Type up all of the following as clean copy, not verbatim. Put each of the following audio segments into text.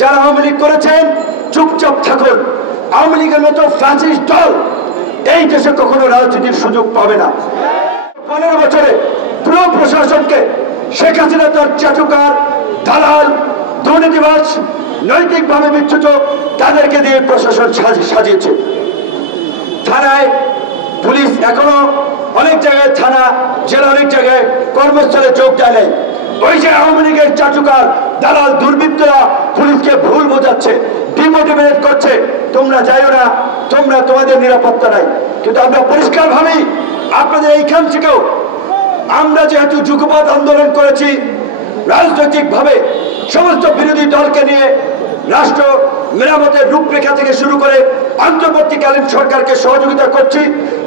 যারা আওয়ামী লীগ করেছেন চুপচাপ থাকুন। আওয়ামী লীগের মতো ফ্যাসিস্ট দল এই দেশে কখনো রাজনীতির সুযোগ পাবে না। 15 বছরে পুরো প্রশাসনকে শেখ হাসিনা তার চাটুকার, দালাল, দুর্নীতিবাজ, নৈতিকভাবে বিচ্যুত তাদেরকে দিয়ে প্রশাসন সাজিয়েছে। থানায় পুলিশ এখনো অনেক জায়গায়, থানা জেলা অনেক জায়গায় কর্মস্থলে যোগ দেয় নাই। ওই যে আওয়ামী লীগের চাটুকার, দালাল, দুর্বৃত্তরা পুলিশকে ভুল বোঝাচ্ছে, ডিমোটিভেট করছে, তোমরা যাইও না, তোমরা তোমাদের নিরাপত্তা নাই। কিন্তু আমরা পরিষ্কার ভাবেই আপনাদের এইখান থেকেও আমরা যেহেতু যুগপৎ আন্দোলন করেছি, রাজনৈতিকভাবে সমস্ত বিরোধী দলকে নিয়ে রাষ্ট্র মেরামতের রূপরেখা থেকে শুরু করে অন্তর্বর্তীকালীন সরকারকে সহযোগিতা করছি।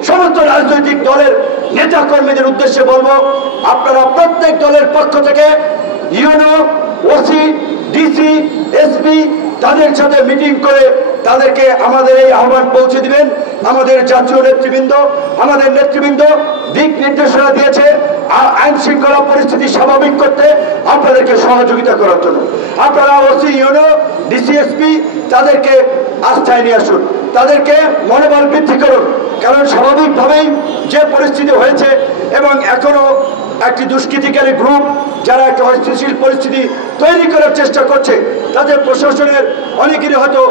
সমস্ত রাজনৈতিক দলের নেতা কর্মীদের উদ্দেশ্যে বলবো, আপনারা প্রত্যেক দলের পক্ষ থেকে ইউনো, ওসি, ডিসি, এসপি তাদের সাথে মিটিং করে তাদেরকে আমাদের এই আহ্বান পৌঁছে দিবেন। আমাদের জাতীয় নেতৃবৃন্দ, আমাদের নেতৃবৃন্দ দিক নির্দেশনা দিয়েছে আইন শৃঙ্খলা পরিস্থিতি স্বাভাবিক করতে আপনাদেরকে সহযোগিতা করার জন্য। আপনারা ওসি, ইউনো, ডিসিএসপি তাদেরকে আস্থায় নিয়ে আসুন, তাদেরকে মনোবল বৃদ্ধি করুন। কারণ স্বাভাবিকভাবেই যে পরিস্থিতি হয়েছে এবং এখনো একটি দুষ্কৃতিকারী গ্রুপ যারা একটা অস্থিতিশীল পরিস্থিতি তৈরি করার চেষ্টা করছে, তাদের প্রশাসনের অনেকেরই হয়তো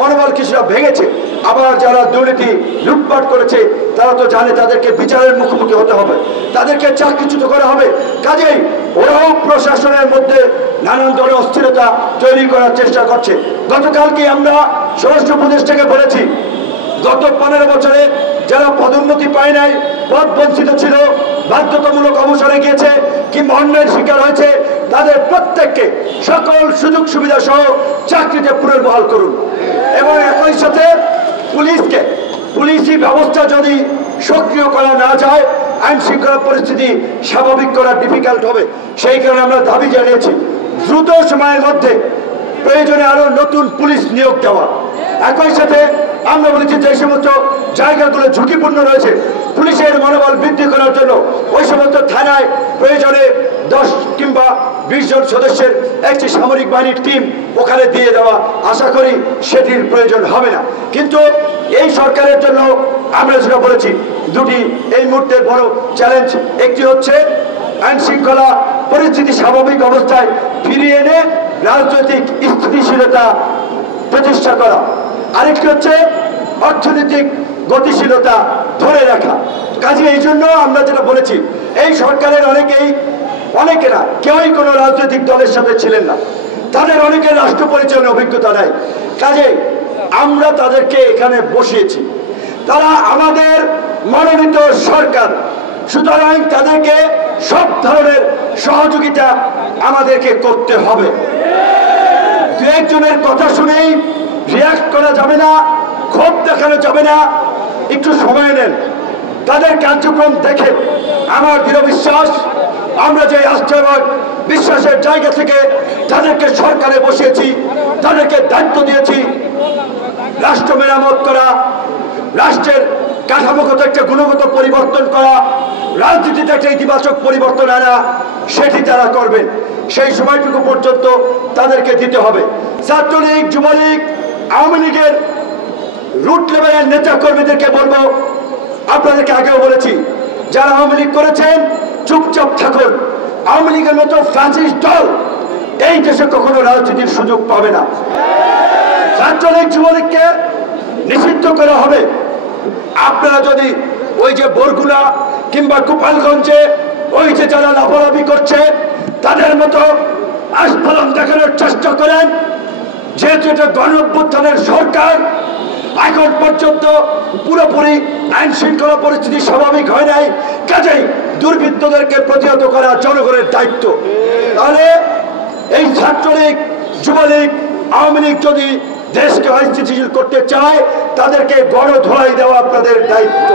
মনোবল কিছুটা ভেঙেছে। আবার যারা দুর্নীতি লুটপাট করেছে তারা তো জানে তাদেরকে বিচারের মুখোমুখি হতে হবে, তাদেরকে চাকরিচ্যুত করা হবে। কাজেই ওরাও প্রশাসনের মধ্যে নানান ধরনের অস্থিরতা তৈরি করার চেষ্টা করছে। গতকালকে আমরা স্বরাষ্ট্র উপদেষ্টাকে বলেছি, গত 15 বছরে যারা পদোন্নতি পায় নাই, পদ বঞ্চিত ছিল, বাধ্যতামূলক অবসরে গিয়েছে কিংবা অন্যায়ের শিকার হয়েছে, তাদের প্রত্যেককে সকল সুযোগ সুবিধা সহ চাকরিতে পুনর্বহাল করুন। এবং একই সাথে পুলিশি ব্যবস্থা যদি সক্রিয় করা না যায়, আইন শৃঙ্খলা পরিস্থিতি স্বাভাবিক করা ডিফিকাল্ট হবে। সেই কারণে আমরা দাবি জানিয়েছি দ্রুত সময়ের মধ্যে প্রয়োজনে আরো নতুন পুলিশ নিয়োগ দেওয়া। একই সাথে আমরা বলেছি যে সমস্ত জায়গাগুলো ঝুঁকিপূর্ণ রয়েছে, পুলিশের মনোবল বৃদ্ধি করার জন্য ওই সমস্ত থানায় প্রয়োজনে 10 কিংবা 20 জন সদস্যের একটি সামরিক বাহিনীর টিম ওখানে দিয়ে দেওয়া। আশা করি সেটির প্রয়োজন হবে না। কিন্তু এই সরকারের জন্য আমরা যেটা বলেছি, দুটি এই মুহূর্তের বড় চ্যালেঞ্জ, একটি হচ্ছে আইন শৃঙ্খলা পরিস্থিতি স্বাভাবিক অবস্থায় ফিরিয়ে এনে রাজনৈতিক স্থিতিশীলতা প্রতিষ্ঠা করা, আরেকটি হচ্ছে অর্থনৈতিক গতিশীলতা ধরে রাখা। কাজে এই জন্য আমরা যেটা বলেছি, এই সরকারের অনেকেরা কেউই কোনো রাজনৈতিক দলের সাথে ছিলেন না, তাদের অনেকের রাষ্ট্র পরিচালনার অভিজ্ঞতা নাই। কাজে আমরা তাদেরকে এখানে বসিয়েছি, তারা আমাদের মনোনীত সরকার, সুতরাং তাদেরকে সব ধরনের সহযোগিতা আমাদেরকে করতে হবে। দু একজনের কথা শুনেই রিয়াক্ট করা যাবে না, ক্ষোভ দেখানো যাবে না, একটু সময় নেন, তাদের কার্যক্রম দেখেন। আমার দৃঢ় বিশ্বাস, আমরা যে আস্থা এবং বিশ্বাসের জায়গা থেকে তাদেরকে সরকারে বসিয়েছি, তাদেরকে দায়িত্ব দিয়েছি রাষ্ট্র মেরামত করা, রাষ্ট্রের কাঠামোগত একটা গুণগত পরিবর্তন করা, রাজনীতিতে একটা ইতিবাচক পরিবর্তন আনা, সেটি তারা করবেন। সেই সময়টুকু পর্যন্ত তাদেরকে দিতে হবে। ছাত্রলীগ, যুবলীগ, আওয়ামী লীগের রুট লেভেলের নেতা কর্মীদেরকে বলবো, আপনাদেরকে আগেও বলেছি, যারা আওয়ামী লীগ করেছেন চুপচাপ থাকুন। আওয়ামী লীগের মতো ফ্যাসিস্ট দল এই দেশে কখনো রাজনীতির সুযোগ পাবে না। ছাত্রলীগ, যুবলীগকে নিষিদ্ধ করা হবে। আপনারা যদি ওই যে বরগুনা কিংবা গোপালগঞ্জে ওই যে যারা লাফালাফি করছে তাদের মতো আস্ফালন দেখানোর চেষ্টা করেন, যেহেতু এটা গণ-অভ্যুত্থানের সরকার, এখন পর্যন্ত পুরোপুরি আইন শৃঙ্খলা পরিস্থিতি স্বাভাবিক হয় নাই, কাজেই দুর্বৃত্তদেরকে প্রতিহত করা জনগণের দায়িত্ব। তাহলে এই ছাত্রলীগ, যুবলীগ, আওয়ামী লীগ যদি দেশকে অস্থিতিশীল করতে চায়, তাদেরকে গণধোলাই দেওয়া আপনাদের দায়িত্ব।